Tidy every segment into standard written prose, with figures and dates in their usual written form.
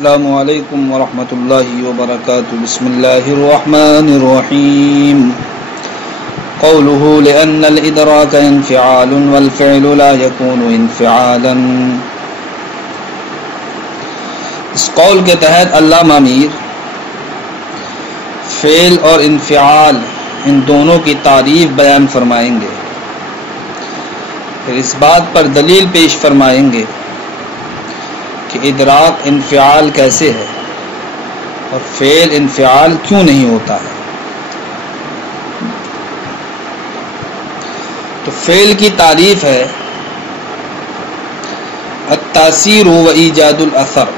السلام علیکم ورحمۃ اللہ وبرکاتہ. بسم اللہ الرحمن الرحیم. قوله لأن الإدراك انفعال والفعل لا يكون انفعالا. اس قول کے تحت علامہ میر فعل اور انفعال ان دونوں کی تعریف بیان فرمائیں گے، پھر اس بات پر دلیل پیش فرمائیں گے کہ ادراک انفعال کیسے ہے اور فعل انفعال کیوں نہیں ہوتا ہے. تو فعل کی تعریف ہے التاثیر و ایجاد الاثر،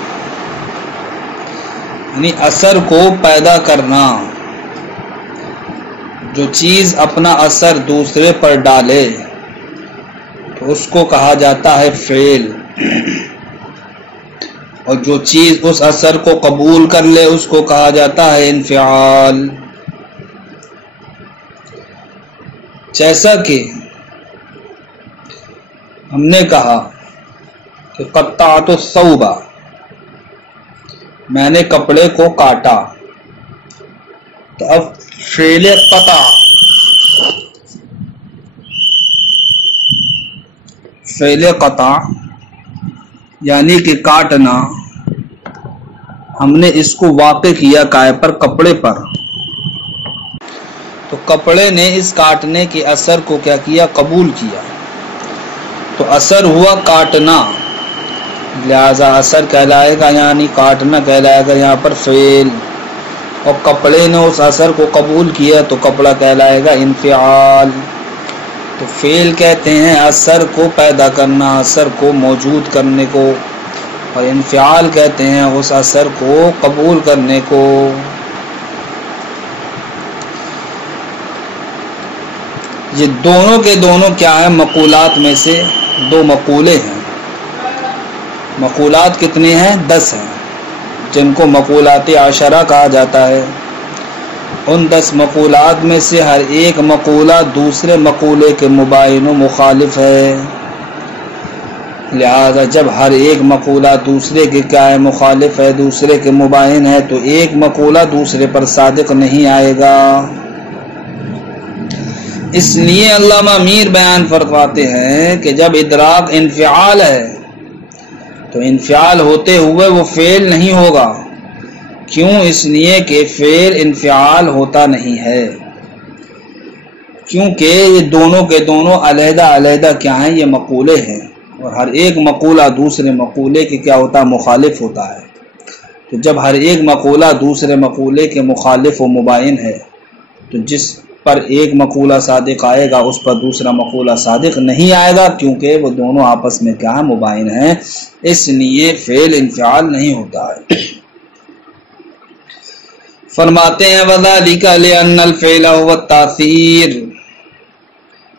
یعنی اثر کو پیدا کرنا. جو چیز اپنا اثر دوسرے پر ڈالے تو اس کو کہا جاتا ہے فعل، اور جو چیز اس اثر کو قبول کر لے اس کو کہا جاتا ہے انفعال. جیسا کہ ہم نے کہا کہ قطعت الثوب، میں نے کپڑے کو کاٹا، تو اب فعل قطع یعنی کہ کاٹنا، ہم نے اس کو واقع کیا کائے پر؟ کپڑے پر. تو کپڑے نے اس کاٹنے کے اثر کو کیا کیا؟ قبول کیا. تو اثر ہوا کاٹنا، لہذا اثر کہلائے گا، یعنی کاٹنا کہلائے گا یہاں پر فعل. اور کپڑے نے اس اثر کو قبول کیا تو کپڑا کہلائے گا انفعال. تو فعل کہتے ہیں اثر کو پیدا کرنا، اثر کو موجود کرنے کو، اور انفعال کہتے ہیں اس اثر کو قبول کرنے کو. یہ دونوں کے دونوں کیا ہیں؟ مقولات میں سے دو مقولے ہیں. مقولات کتنے ہیں؟ 10 ہیں، جن کو مقولات عشرہ کہا جاتا ہے. ان 10 مقولات میں سے ہر ایک مقولہ دوسرے مقولے کے مباین و مخالف ہے. لہذا جب ہر ایک مقولہ دوسرے کے کیا ہے؟ مخالف ہے، دوسرے کے مباین ہے، تو ایک مقولہ دوسرے پر صادق نہیں آئے گا. اس لیے علامہ میر بیان فرماتے ہیں کہ جب ادراک انفعال ہے تو انفعال ہوتے ہوئے وہ فعل نہیں ہوگا. کیوں؟ اس لیے کہ فعل انفعال ہوتا نہیں ہے، کیونکہ یہ دونوں کے دونوں علیحدہ علیحدہ کیا ہیں؟ یہ مقولے ہیں، اور ہر ایک مقولہ دوسرے مقولے کے کیا ہوتا ہے؟ مخالف ہوتا ہے. تو جب ہر ایک مقولہ دوسرے مقولے کے مخالف و مباین ہے تو جس پر ایک مقولہ صادق آئے گا اس پر دوسرا مقولہ صادق نہیں آئے گا، کیونکہ وہ دونوں آپس میں کیا ہے؟ مباین ہیں. اس لیے فعل انفعال نہیں ہوتا ہے. فرماتے ہیں وَذَلِكَ لِأَنَّ الْفِعْلَ هُوَ التَّأْثِيرُ.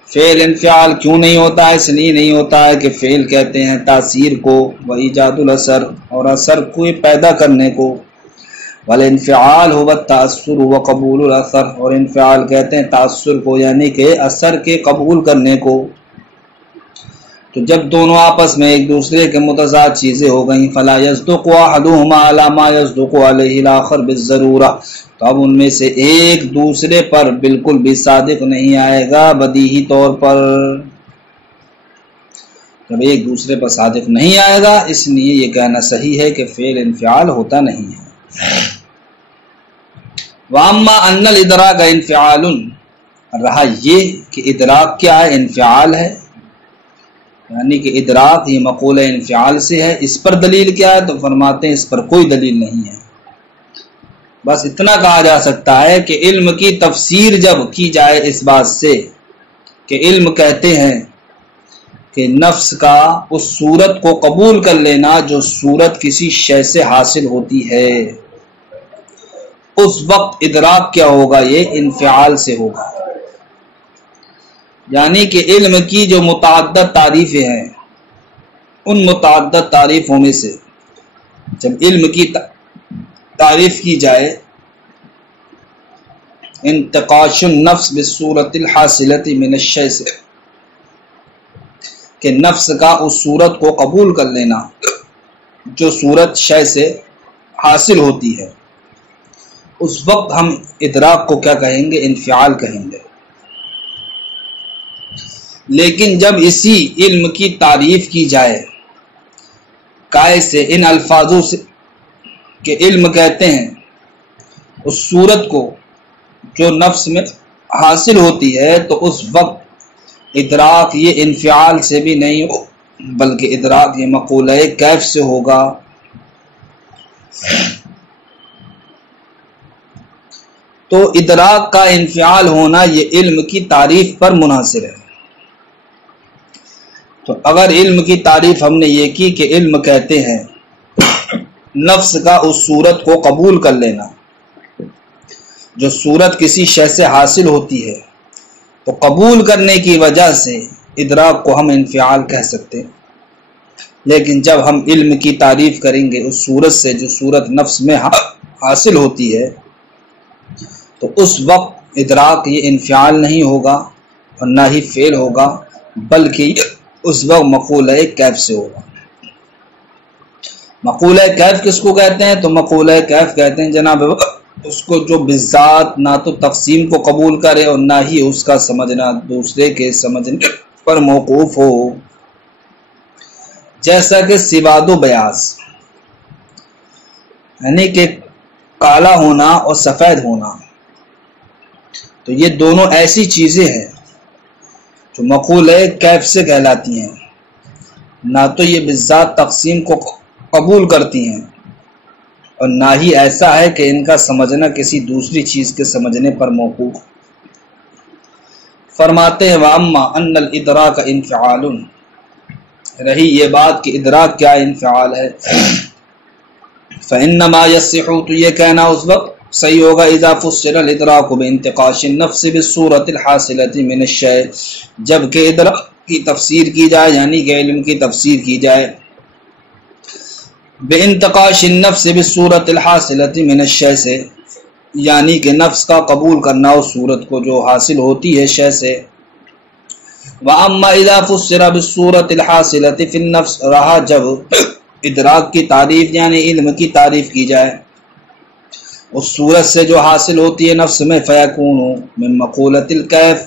فعل انفعال کیوں نہیں ہوتا ہے؟ اس لیے نہیں ہوتا ہے کہ فعل کہتے ہیں تاثیر کو، وَإِيجَادُ الْأَثَرِ، اور اثر کو پیدا کرنے کو، وَالْإِنفِعَالُ هُوَ التَّأَثُّرُ وَقَبُولُ الْأَثَرِ، اور انفعال کہتے ہیں تاثر کو، یعنی کہ اثر کے قبول کرنے کو. تو جب دونوں آپس میں ایک دوسرے کے متضاد چیزیں ہو گئیں، فلا يصدق احدهما على ما يصدق عليه الاخر بالضرورہ، تو اب ان میں سے ایک دوسرے پر بالکل بھی صادق نہیں آئے گا بدیہی طور پر. جب ایک دوسرے پر صادق نہیں آئے گا، اس لیے یہ کہنا صحیح ہے کہ فعل انفعال ہوتا نہیں ہے. واما ان الادراک انفعال، رہا یہ کہ ادراک کیا ہے؟ انفعال ہے، یعنی کہ ادراک یہ مقولہ انفعال سے ہے. اس پر دلیل کیا ہے؟ تو فرماتے ہیں اس پر کوئی دلیل نہیں ہے. بس اتنا کہا جا سکتا ہے کہ علم کی تفسیر جب کی جائے اس بات سے کہ علم کہتے ہیں کہ نفس کا اس صورت کو قبول کر لینا جو صورت کسی شے سے حاصل ہوتی ہے، اس وقت ادراک کیا ہوگا؟ یہ انفعال سے ہوگا. یعنی کہ علم کی جو متعدد تعریفیں ہیں، ان متعدد تعریفوں میں سے جب علم کی تعریف کی جائے انتقاش النفس بالصورت الحاصلۃ من الشیء سے، کہ نفس کا اس صورت کو قبول کر لینا جو صورت شے سے حاصل ہوتی ہے اس وقت ہم ادراک کو کیا کہیں گے؟ انفعال کہیں گے۔ لیکن جب اسی علم کی تعریف کی جائے قائل سے ان الفاظوں سے کہ علم کہتے ہیں اس صورت کو جو نفس میں حاصل ہوتی ہے، تو اس وقت ادراک یہ انفعال سے بھی نہیں ہو بلکہ ادراک یہ مقولہ کیف سے ہوگا۔ تو ادراک کا انفعال ہونا یہ علم کی تعریف پر منحصر ہے۔ تو اگر علم کی تعریف ہم نے یہ کی کہ علم کہتے ہیں نفس کا اس صورت کو قبول کر لینا جو صورت کسی شے سے حاصل ہوتی ہے، تو قبول کرنے کی وجہ سے ادراک کو ہم انفعال کہہ سکتے ہیں۔ لیکن جب ہم علم کی تعریف کریں گے اس صورت سے جو صورت نفس میں حاصل ہوتی ہے، تو اس وقت ادراک یہ انفعال نہیں ہوگا اور نہ ہی فعل ہوگا، بلکہ اس وقت مقولہ کیف سے ہوگا۔ مقولہ کیف کس کو کہتے ہیں؟ تو مقولہ کیف کہتے ہیں جناب اس کو جو بالذات نہ تو تقسیم کو قبول کرے اور نہ ہی اس کا سمجھنا دوسرے کے سمجھنے پر موقوف ہو، جیسا کہ سواد و بیاض، یعنی کہ کالا ہونا اور سفید ہونا، تو یہ دونوں ایسی چیزیں ہیں جو مقولہ کیف سے کہلاتی ہیں، نہ تو یہ بالذات تقسیم کو قبول کرتی ہیں اور نہ ہی ایسا ہے کہ ان کا سمجھنا کسی دوسری چیز کے سمجھنے پر موقوف۔ فرماتے ہیں وَأَمَّا أَنَّ الْإِدْرَاكَ انفعال، رہی یہ بات کہ ادراک کیا انفعال ہے، فَإِنَّمَا يَصِحُ، تو یہ کہنا اس وقت صحیح ہوگا اذا فسر الادراک بانتقاش النفس بالصورت الحاصلۃ من الشیء، جب کہ ادراک کی تفسیر کی جائے یعنی کہ علم کی تفسیر کی جائے بانتقاش النفس بالصورت الحاصلۃ من الشیء سے، یعنی کہ نفس کا قبول کرنا اس صورت کو جو حاصل ہوتی ہے شے سے۔ واما اذا فسر بالصورت الحاصلۃ فی النفس، رہا جب ادراک کی تعریف یعنی علم کی تعریف کی جائے اس صورت سے جو حاصل ہوتی ہے نفس میں، فیکون من مقولۃ الکیف،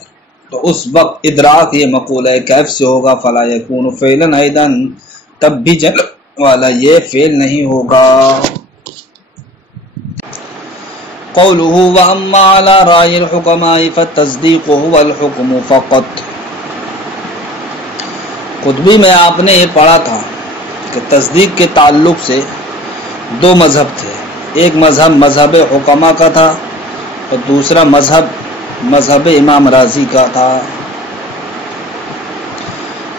تو اس وقت ادراک یہ مقولہ کیف سے ہوگا، فلا یکون فعلا ایضا، تب بھی جل والا یہ فعل نہیں ہوگا۔ قوله واما على رأي الحكماء فالتصديق هو الحكم فقط، قطبی میں آپ نے یہ پڑھا تھا کہ تصدیق کے تعلق سے دو مذہب تھے، ایک مذہب مذہب حکما کا تھا اور دوسرا مذہب امام راضی کا تھا۔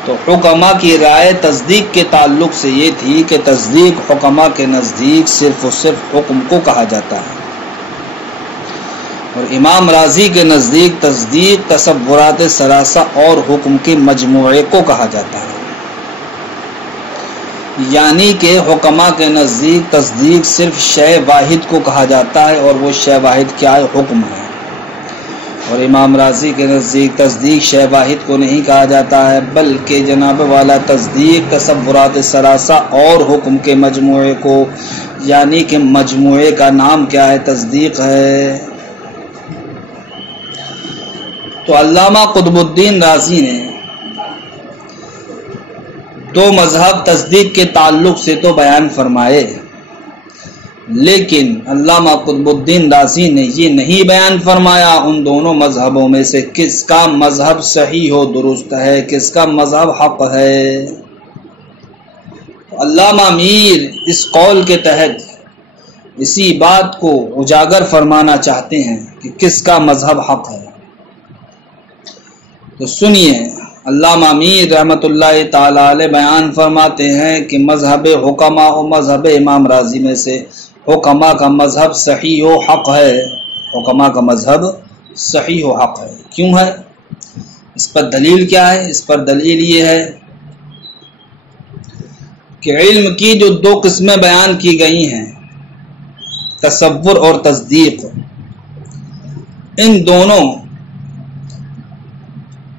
تو حکما کی رائے تصدیق کے تعلق سے یہ تھی کہ تصدیق حکما کے نزدیک صرف و صرف حکم کو کہا جاتا ہے، اور امام راضی کے نزدیک تصدیق تصورات ثلاثہ اور حکم کے مجموعے کو کہا جاتا ہے، یعنی کہ حکما کے نزدیک تصدیق صرف شے واحد کو کہا جاتا ہے، اور وہ شے واحد کیا ہے؟ حکم ہے، اور امام راضی کے نزدیک تصدیق شے واحد کو نہیں کہا جاتا ہے بلکہ جناب والا تصدیق تصورات ثلاثہ اور حکم کے مجموعے کو، یعنی کہ مجموعے کا نام کیا ہے؟ تصدیق ہے۔ تو علامہ قطب الدین رازی نے دو مذہب تصدیق کے تعلق سے تو بیان فرمائے، لیکن علامہ قطب الدین رازی نے یہ نہیں بیان فرمایا ان دونوں مذہبوں میں سے کس کا مذہب صحیح ہو، درست ہے، کس کا مذہب حق ہے۔ علامہ میر اس قول کے تحت اسی بات کو اجاگر فرمانا چاہتے ہیں کہ کس کا مذہب حق ہے۔ تو سنیے، علامہ میر رحمۃ اللہ تعالی علیہ بیان فرماتے ہیں کہ مذہب حکما و مذہب امام راضی میں سے حکما کا مذہب صحیح و حق ہے، حکما کا مذہب صحیح و حق ہے۔ کیوں ہے؟ اس پر دلیل کیا ہے؟ اس پر دلیل یہ ہے کہ علم کی جو دو قسمیں بیان کی گئی ہیں، تصور اور تصدیق، ان دونوں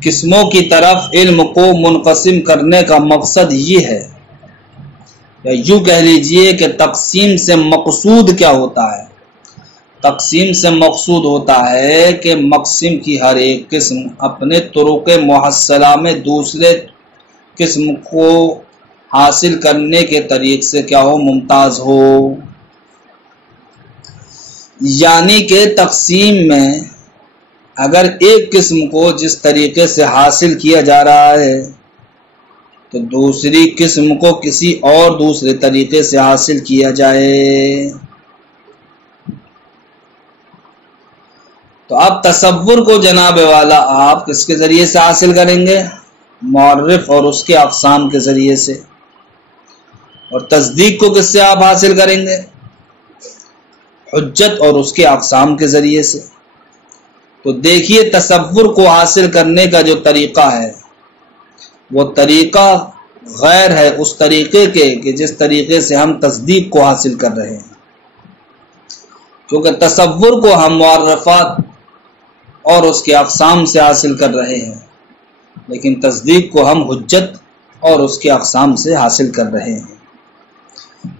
قسموں کی طرف علم کو منقسم کرنے کا مقصد یہ ہے یا یوں کہہ لیجئے کہ تقسیم سے مقصود کیا ہوتا ہے؟ تقسیم سے مقصود ہوتا ہے کہ مقسم کی ہر ایک قسم اپنے طرق محصلہ میں دوسرے قسم کو حاصل کرنے کے طریق سے کیا ہو؟ ممتاز ہو۔ یعنی کہ تقسیم میں اگر ایک قسم کو جس طریقے سے حاصل کیا جا رہا ہے تو دوسری قسم کو کسی اور دوسرے طریقے سے حاصل کیا جائے، تو اب تصور کو جناب والا آپ کس کے ذریعے سے حاصل کریں گے؟ معرف اور اس کے اقسام کے ذریعے سے۔ اور تصدیق کو کس سے آپ حاصل کریں گے؟ حجت اور اس کے اقسام کے ذریعے سے۔ تو دیکھیے تصور کو حاصل کرنے کا جو طریقہ ہے وہ طریقہ غیر ہے اس طریقے کے کہ جس طریقے سے ہم تصدیق کو حاصل کر رہے ہیں، کیونکہ تصور کو ہم معرفات اور اس کے اقسام سے حاصل کر رہے ہیں، لیکن تصدیق کو ہم حجت اور اس کے اقسام سے حاصل کر رہے ہیں۔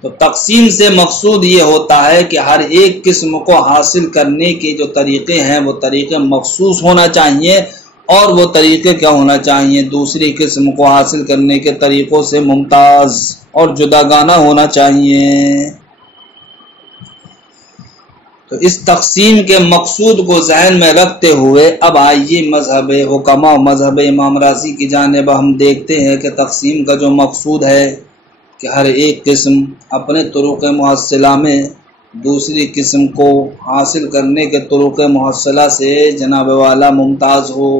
تو تقسیم سے مقصود یہ ہوتا ہے کہ ہر ایک قسم کو حاصل کرنے کے جو طریقے ہیں وہ طریقے مخصوص ہونا چاہیے، اور وہ طریقے کیا ہونا چاہیے؟ دوسری قسم کو حاصل کرنے کے طریقوں سے ممتاز اور جداگانہ ہونا چاہیے۔ تو اس تقسیم کے مقصود کو ذہن میں رکھتے ہوئے اب آئیے مذہب حکما و مذہب امام راضی کی جانب ہم دیکھتے ہیں کہ تقسیم کا جو مقصود ہے کہ ہر ایک قسم اپنے طرق محصلہ میں دوسری قسم کو حاصل کرنے کے طرق محصلہ سے جناب والا ممتاز ہو،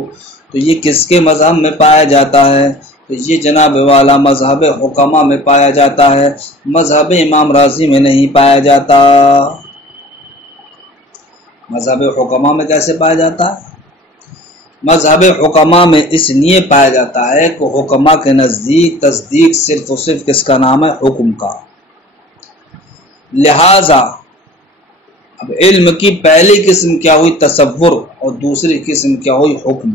تو یہ کس کے مذہب میں پایا جاتا ہے؟ تو یہ جناب والا مذہب حکما میں پایا جاتا ہے، مذہب امام راضی میں نہیں پایا جاتا۔ مذہب حکما میں کیسے پایا جاتا ہے؟ مذہب حکما میں اس لیے پایا جاتا ہے کہ حکما کے نزدیک تصدیق صرف و صرف کس کا نام ہے؟ حکم کا۔ لہذا اب علم کی پہلی قسم کیا ہوئی؟ تصور، اور دوسری قسم کیا ہوئی؟ حکم۔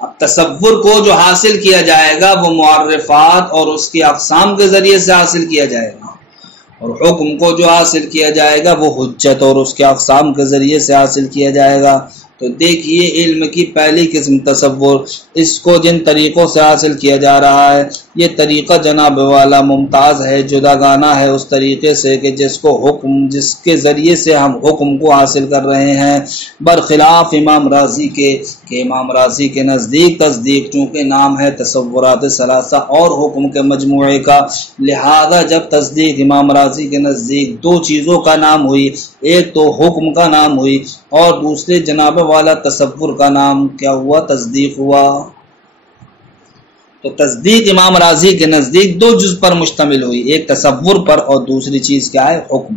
اب تصور کو جو حاصل کیا جائے گا وہ معرفات اور اس کی اقسام کے ذریعے سے حاصل کیا جائے گا، اور حکم کو جو حاصل کیا جائے گا وہ حجت اور اس کے اقسام کے ذریعے سے حاصل کیا جائے گا۔ تو دیکھیے علم کی پہلی قسم تصور، اس کو جن طریقوں سے حاصل کیا جا رہا ہے یہ طریقہ جناب والا ممتاز ہے، جداگانہ ہے اس طریقے سے کہ جس کے ذریعے سے ہم حکم کو حاصل کر رہے ہیں، برخلاف امام راضی کے کہ امام راضی کے نزدیک تصدیق چونکہ نام ہے تصورات ثلاثہ اور حکم کے مجموعے کا، لہذا جب تصدیق امام راضی کے نزدیک دو چیزوں کا نام ہوئی، ایک تو حکم کا نام ہوئی اور دوسرے جناب والا تصور کا نام کیا ہوا؟ تصدیق ہوا۔ تو تصدیق امام راضی کے نزدیک دو جز پر مشتمل ہوئی، ایک تصور پر اور دوسری چیز کیا ہے؟ حکم۔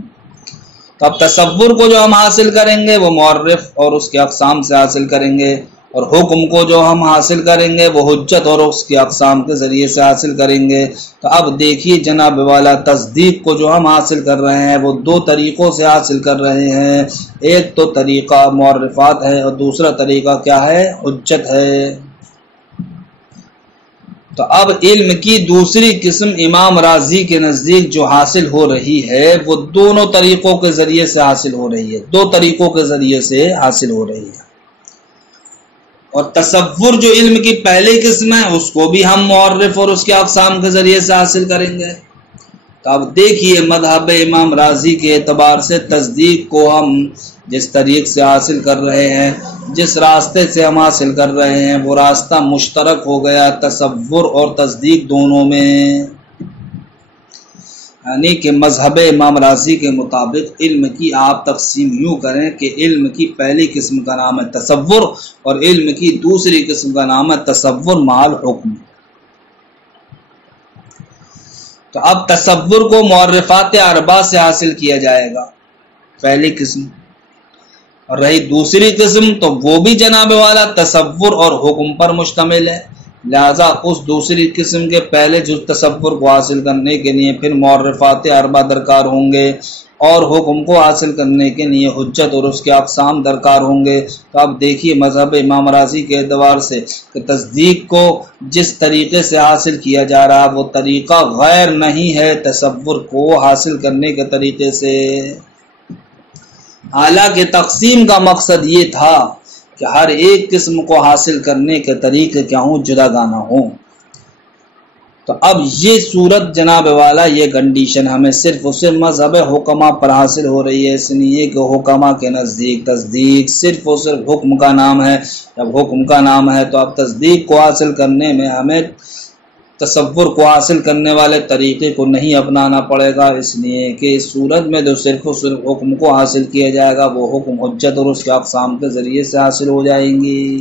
تو اب تصور کو جو ہم حاصل کریں گے وہ معرف اور اس کے اقسام سے حاصل کریں گے، اور حکم کو جو ہم حاصل کریں گے وہ حجت اور اس کے اقسام کے ذریعے سے حاصل کریں گے۔ تو اب دیکھیے جناب والا تصدیق کو جو ہم حاصل کر رہے ہیں وہ دو طریقوں سے حاصل کر رہے ہیں، ایک تو طریقہ معرفات ہے اور دوسرا طریقہ کیا ہے؟ حجت ہے۔ تو اب علم کی دوسری قسم امام راضی کے نزدیک جو حاصل ہو رہی ہے وہ دونوں طریقوں کے ذریعے سے حاصل ہو رہی ہے، دو طریقوں کے ذریعے سے حاصل ہو رہی ہے۔ اور تصور جو علم کی پہلی قسم ہے اس کو بھی ہم معرف اور اس کے اقسام کے ذریعے سے حاصل کریں گے۔ تو اب دیکھیے مذہب امام راضی کے اعتبار سے تصدیق کو ہم جس طریق سے حاصل کر رہے ہیں، جس راستے سے ہم حاصل کر رہے ہیں وہ راستہ مشترک ہو گیا تصور اور تصدیق دونوں میں، یعنی کہ مذہب امام راضی کے مطابق علم کی آپ تقسیم یوں کریں کہ علم کی پہلی قسم کا نام ہے تصور اور علم کی دوسری قسم کا نام ہے تصور مال حکم۔ تو اب تصور کو معرفات اربع سے حاصل کیا جائے گا پہلی قسم، اور رہی دوسری قسم تو وہ بھی جناب والا تصور اور حکم پر مشتمل ہے، لہذا اس دوسری قسم کے پہلے جز تصور کو حاصل کرنے کے لیے پھر معرفات اربع درکار ہوں گے، اور حکم کو حاصل کرنے کے لیے حجت اور اس کے اقسام درکار ہوں گے۔ تو اب دیکھیے مذہب امام راضی کے اعتبار سے کہ تصدیق کو جس طریقے سے حاصل کیا جا رہا وہ طریقہ غیر نہیں ہے تصور کو حاصل کرنے کے طریقے سے، حالانکہ تقسیم کا مقصد یہ تھا کہ ہر ایک قسم کو حاصل کرنے کے طریقے کیا ہوں، جدا گانا ہوں۔ تو اب یہ صورت جناب والا، یہ کنڈیشن ہمیں صرف اور صرف مذہب حکمہ پر حاصل ہو رہی ہے، اس لیے کہ حکمہ کے نزدیک تصدیق صرف اور صرف حکم کا نام ہے۔ جب حکم کا نام ہے تو اب تصدیق کو حاصل کرنے میں ہمیں تصور کو حاصل کرنے والے طریقے کو نہیں اپنانا پڑے گا، اس لیے کہ اس صورت میں جو صرف اور صرف حکم کو حاصل کیا جائے گا وہ حکم حجت اور اس کے اقسام کے ذریعے سے حاصل ہو جائیں گی۔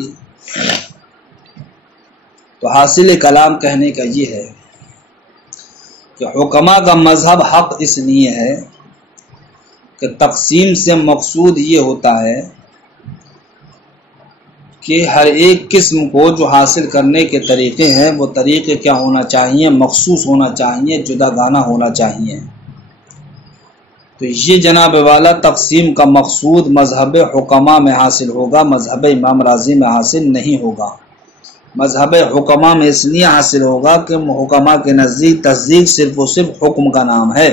تو حاصل کلام کہنے کا یہ ہے کہ حکمہ کا مذہب حق اس لیے ہے کہ تقسیم سے مقصود یہ ہوتا ہے کہ ہر ایک قسم کو جو حاصل کرنے کے طریقے ہیں وہ طریقے کیا ہونا چاہیے، مخصوص ہونا چاہیے، جدا گانا ہونا چاہیے۔ تو یہ جناب والا تقسیم کا مقصود مذہب حکمہ میں حاصل ہوگا، مذہب امام راضی میں حاصل نہیں ہوگا۔ مذہب حکمہ میں اس لیے حاصل ہوگا کہ حکمہ کے نزدیک تصدیق صرف و صرف حکم کا نام ہے،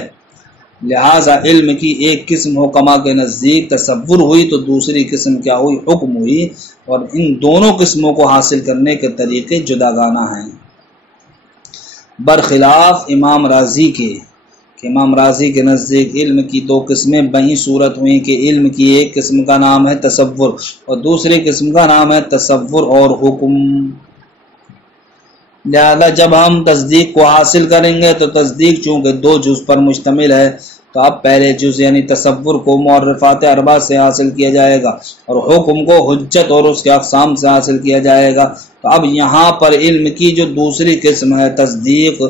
لہٰذا علم کی ایک قسم حکمہ کے نزدیک تصور ہوئی تو دوسری قسم کیا ہوئی، حکم ہوئی، اور ان دونوں قسموں کو حاصل کرنے کے طریقے جدا گانا ہیں، برخلاف امام راضی کے کہ امام راضی کے نزدیک علم کی دو قسمیں بہی صورت ہوئیں کہ علم کی ایک قسم کا نام ہے تصور اور دوسری قسم کا نام ہے تصور اور حکم۔ لہذا جب ہم تصدیق کو حاصل کریں گے تو تصدیق چونکہ دو جز پر مشتمل ہے تو اب پہلے جز یعنی تصور کو معرفات اربع سے حاصل کیا جائے گا اور حکم کو حجت اور اس کے اقسام سے حاصل کیا جائے گا۔ تو اب یہاں پر علم کی جو دوسری قسم ہے تصدیق،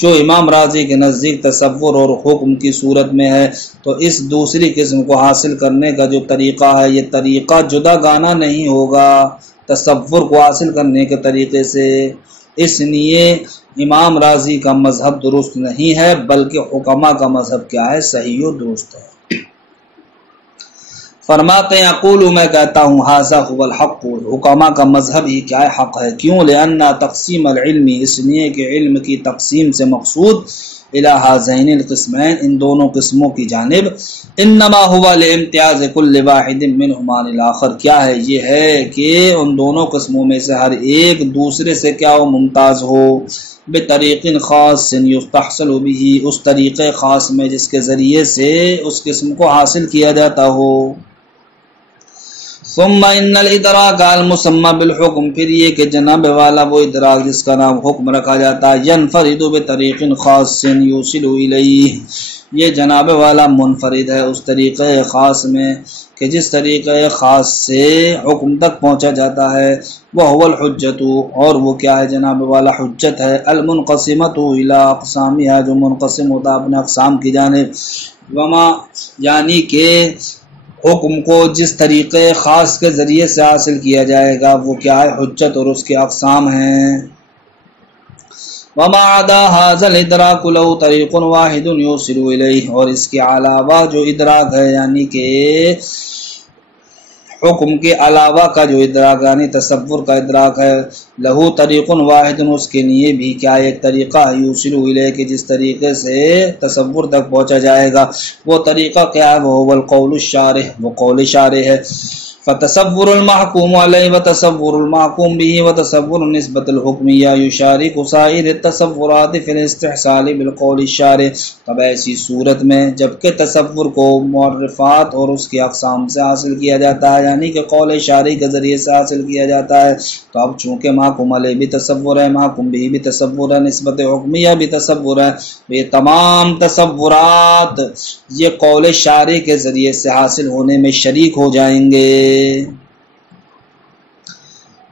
جو امام راضی کے نزدیک تصور اور حکم کی صورت میں ہے، تو اس دوسری قسم کو حاصل کرنے کا جو طریقہ ہے یہ طریقہ جدا گانا نہیں ہوگا تصور کو حاصل کرنے کے طریقے سے، اس لیے امام راضی کا مذہب درست نہیں ہے بلکہ حکمہ کا مذہب کیا ہے، صحیح و درست ہے۔ فرماتے ہیں اقول میں کہتا ہوں ھذا هو الحق، حکمہ کا مذہب ہی کیا ہے، حق ہے۔ کیوں؟ لأن تقسیم العلم، اس لیے کہ علم کی تقسیم سے مقصود الى هذین القسمین، ان دونوں قسموں کی جانب، انما هو لامتیاز کل واحد منهما عن الاخر، کیا ہے، یہ ہے کہ ان دونوں قسموں میں سے ہر ایک دوسرے سے کیا ہو، ممتاز ہو، بطریق خاص یستحصل به، اس طریقے خاص میں جس کے ذریعے سے اس قسم کو حاصل کیا جاتا ہو۔ ثم ان الادراک المسمى بالحکم، پھر یہ کہ جناب والا وہ ادراک جس کا نام حکم رکھا جاتا ہے، ينفرد بطریق خاص يوصل الیہ، یہ جناب والا منفرد ہے اس طریقے خاص میں کہ جس طریقے خاص سے حکم تک پہنچا جاتا ہے، وهو الحجت، اور وہ کیا ہے جناب والا، حجت ہے، المنقسمۃ الی اقسامها، جو منقسم ہوتا ہے اپنے اقسام کی جانب، وما یعنی کہ حکم کو جس طریقے خاص کے ذریعے سے حاصل کیا جائے گا وہ کیا ہے، حجت اور اس کے اقسام ہیں۔ وما عدا هذا الادراک له طریق واحد یوصل الیہ، اور اس کے علاوہ جو ادراک ہے یعنی کہ حکم کے علاوہ کا جو ادراک یعنی تصور کا ادراک ہے، لہو طریق واحد، اس کے لیے بھی کیا ایک طریقہ ہے، یوصل الیہ، کہ جس طریقے سے تصور تک پہنچا جائے گا، وہ طریقہ کیا ہے، وہ القول الشارح، وہ قول شارح ہے۔ فتصور المحکوم علیہ وتصور المحکوم به وتصور النسبۃ الحکمیہ یشارک سائر التصورات فی الاستحصال بالقول الشارح، تب ایسی صورت میں جبکہ تصور کو معرفات اور اس کے اقسام سے حاصل کیا جاتا ہے یعنی کہ قول شارح کے ذریعے سے حاصل کیا جاتا ہے، تو اب چونکہ محکوم علیہ بھی تصور ہے، محکوم به بھی تصور ہے، نسبت حکمیہ بھی تصور ہے، یہ تمام تصورات یہ قول شارح کے ذریعے سے حاصل ہونے میں شریک ہو جائیں گے۔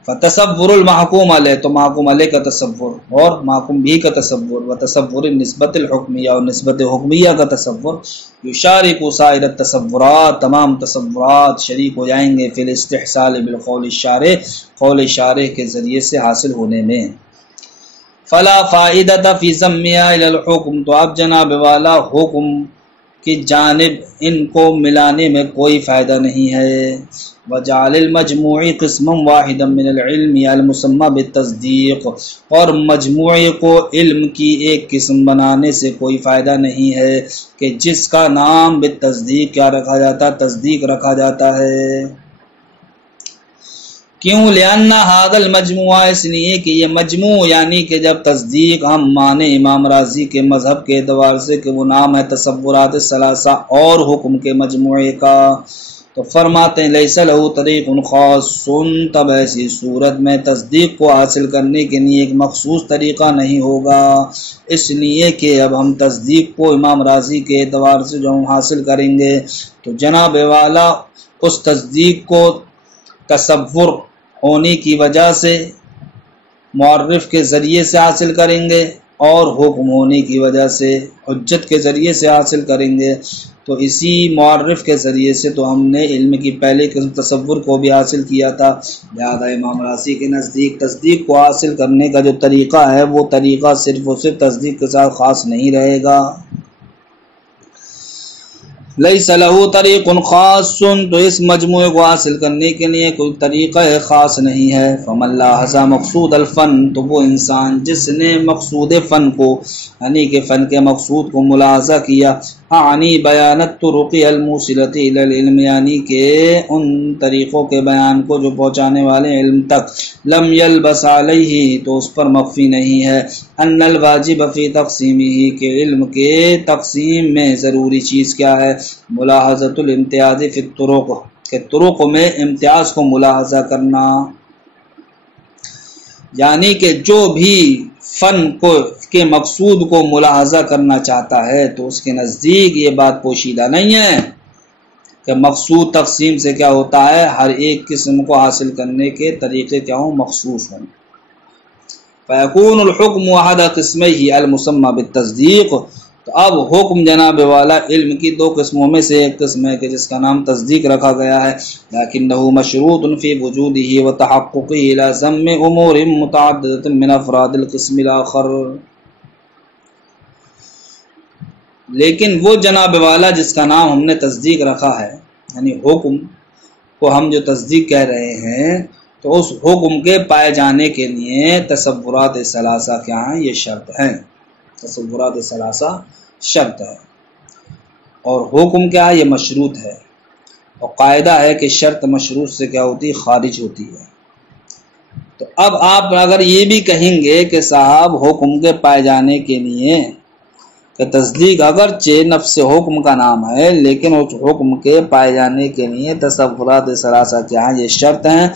فتصور المحکوم علیہ، تو محکوم علیہ کا تصور اور محکوم بھی کا تصور، و تصور النسبت الحکمیہ، اور نسبت حکمیہ کا تصور، یشارک سائر التصورات، تمام تصورات شریک ہو جائیں گے فی الاستحصال بالقول الشارح، قول شارح کے ذریعے سے حاصل ہونے میں۔ فلا فائدۃ فی ضمها الی الحکم، تو اب جناب والا حکم کی جانب ان کو ملانے میں کوئی فائدہ نہیں ہے۔ وجعل المجموع قسما واحدا من العلم المسمى بالتصدیق، اور مجموعے کو علم کی ایک قسم بنانے سے کوئی فائدہ نہیں ہے کہ جس کا نام بالتصدیق کیا رکھا جاتا، تصدیق رکھا جاتا ہے۔ کیوں؟ لأن هذا المجموعہ، اس لیے کہ یہ مجموع یعنی کہ جب تصدیق ہم مانے امام رازی کے مذہب کے اعتبار سے کہ وہ نام ہے تصورات ثلاثہ اور حکم کے مجموعے کا، تو فرماتے ہیں لیس لہ طریق خاص، تب ایسی صورت میں تصدیق کو حاصل کرنے کے لیے ایک مخصوص طریقہ نہیں ہوگا، اس لیے کہ اب ہم تصدیق کو امام رازی کے اعتبار سے جو ہم حاصل کریں گے تو جناب والا اس تصدیق کو تصور ہونے کی وجہ سے معرف کے ذریعے سے حاصل کریں گے اور حکم ہونے کی وجہ سے حجت کے ذریعے سے حاصل کریں گے، تو اسی معرف کے ذریعے سے تو ہم نے علم کی پہلے قسم تصور کو بھی حاصل کیا تھا۔ لہذا امام رازی کے نزدیک تصدیق کو حاصل کرنے کا جو طریقہ ہے وہ طریقہ صرف اور صرف تصدیق کے ساتھ خاص نہیں رہے گا۔ لیس لہ طریق خاص، تو اس مجموعے کو حاصل کرنے کے لیے کوئی طریقہ خاص نہیں ہے۔ فمن لاحظ مقصود الفن، تو وہ انسان جس نے مقصود فن کو یعنی کہ فن کے مقصود کو ملاحظہ کیا، اعنی بیان الطرق الموصلۃ الی العلم، یعنی کہ ان طریقوں کے بیان کو جو پہنچانے والے علم تک، لم یلبس علیہ، تو اس پر مخفی نہیں ہے، ان الواجب فی تقسیمہ، کہ علم کے تقسیم میں ضروری چیز کیا ہے، ملاحظۃ الامتیاز فی الطرق، کہ طرق میں امتیاز کو ملاحظہ کرنا، یعنی کہ جو بھی فن کو کے مقصود کو ملاحظہ کرنا چاہتا ہے تو اس کے نزدیک یہ بات پوشیدہ نہیں ہے کہ مقصود تقسیم سے کیا ہوتا ہے، ہر ایک قسم کو حاصل کرنے کے طریقے کیا ہوں، مخصوص ہوں۔ فیکون الحکم احد قسمہ المسمى بالتصدیق، تو اب حکم جناب والا علم کی دو قسموں میں سے ایک قسم ہے کہ جس کا نام تصدیق رکھا گیا ہے، لیکنہ مشروط فی وجودہ وتحققہ الی ضم امور متعددۃ من افراد القسم الاخر، لیکن وہ جناب والا جس کا نام ہم نے تصدیق رکھا ہے، یعنی حکم کو ہم جو تصدیق کہہ رہے ہیں، تو اس حکم کے پائے جانے کے لیے تصورات ثلاثہ کیا ہیں، یہ شرط ہیں، تصورات ثلاثہ شرط ہے، اور حکم کیا ہے، یہ مشروط ہے، اور قاعدہ ہے کہ شرط مشروط سے کیا ہوتی ہے، خارج ہوتی ہے۔ تو اب آپ اگر یہ بھی کہیں گے کہ صاحب حکم کے پائے جانے کے لیے کہ تصدیق اگرچہ نفس حکم کا نام ہے لیکن اس حکم کے پائے جانے کے لیے تصورات ثلاثہ کیا ہیں، یہ شرط ہیں،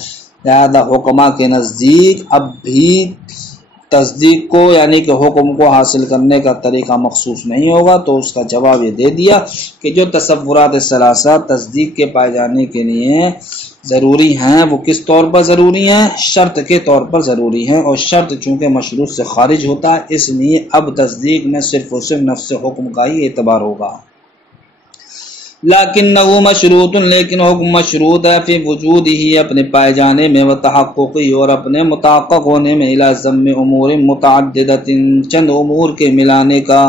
لہذا حکمہ کے نزدیک اب بھی تصدیق کو یعنی کہ حکم کو حاصل کرنے کا طریقہ مخصوص نہیں ہوگا، تو اس کا جواب یہ دے دیا کہ جو تصورات ثلاثہ تصدیق کے پائے جانے کے لیے ضروری ہیں وہ کس طور پر ضروری ہیں، شرط کے طور پر ضروری ہیں، اور شرط چونکہ مشروط سے خارج ہوتا ہے اس لیے اب تصدیق میں صرف اور صرف نفس حکم کا ہی اعتبار ہوگا۔ لیکنہ مشروط، لیکن حکم مشروط ہے فی وجود ہی، اپنے پائے جانے میں، و تحققی، اور اپنے متحقق ہونے میں، الی ضم امور متعددۃ، چند امور کے ملانے کا،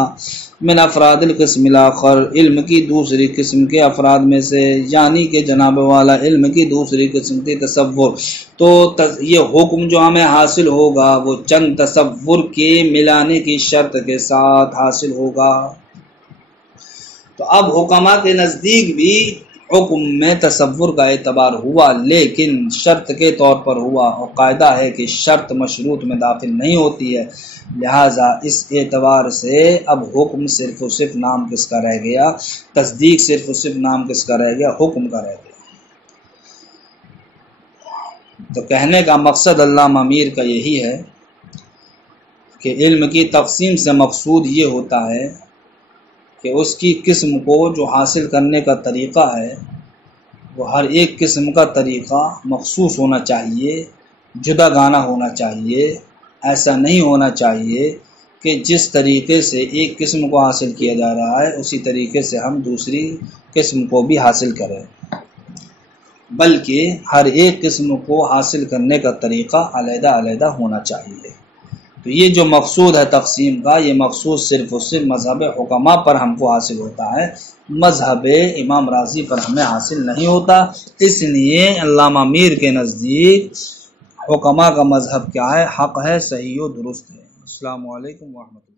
من افراد القسم الاخر، علم کی دوسری قسم کے افراد میں سے، یعنی کہ جناب والا علم کی دوسری قسم کے تصور، تو یہ حکم جو ہمیں حاصل ہوگا وہ چند تصور کے ملانے کی شرط کے ساتھ حاصل ہوگا۔ تو اب حکماء کے نزدیک بھی حکم میں تصور کا اعتبار ہوا لیکن شرط کے طور پر ہوا، اور قاعدہ ہے کہ شرط مشروط میں داخل نہیں ہوتی ہے، لہٰذا اس اعتبار سے اب حکم صرف و صرف نام کس کا رہ گیا، تصدیق صرف و صرف نام کس کا رہ گیا، حکم کا رہ گیا۔ تو کہنے کا مقصد علامہ میر کا یہی ہے کہ علم کی تقسیم سے مقصود یہ ہوتا ہے کہ اس کی قسم کو جو حاصل کرنے کا طریقہ ہے وہ ہر ایک قسم کا طریقہ مخصوص ہونا چاہیے، جدا گانا ہونا چاہیے، ایسا نہیں ہونا چاہیے کہ جس طریقے سے ایک قسم کو حاصل کیا جا رہا ہے اسی طریقے سے ہم دوسری قسم کو بھی حاصل کریں، بلکہ ہر ایک قسم کو حاصل کرنے کا طریقہ علیحدہ علیحدہ ہونا چاہیے۔ تو یہ جو مقصود ہے تقسیم کا، یہ مقصود صرف اور صرف مذہب حکماء پر ہم کو حاصل ہوتا ہے، مذہب امام راضی پر ہمیں حاصل نہیں ہوتا۔ اس لیے علامہ میر کے نزدیک حکماء کا مذہب کیا ہے؟ حق ہے، صحیح و درست ہے۔ السلام علیکم ورحمۃ اللہ۔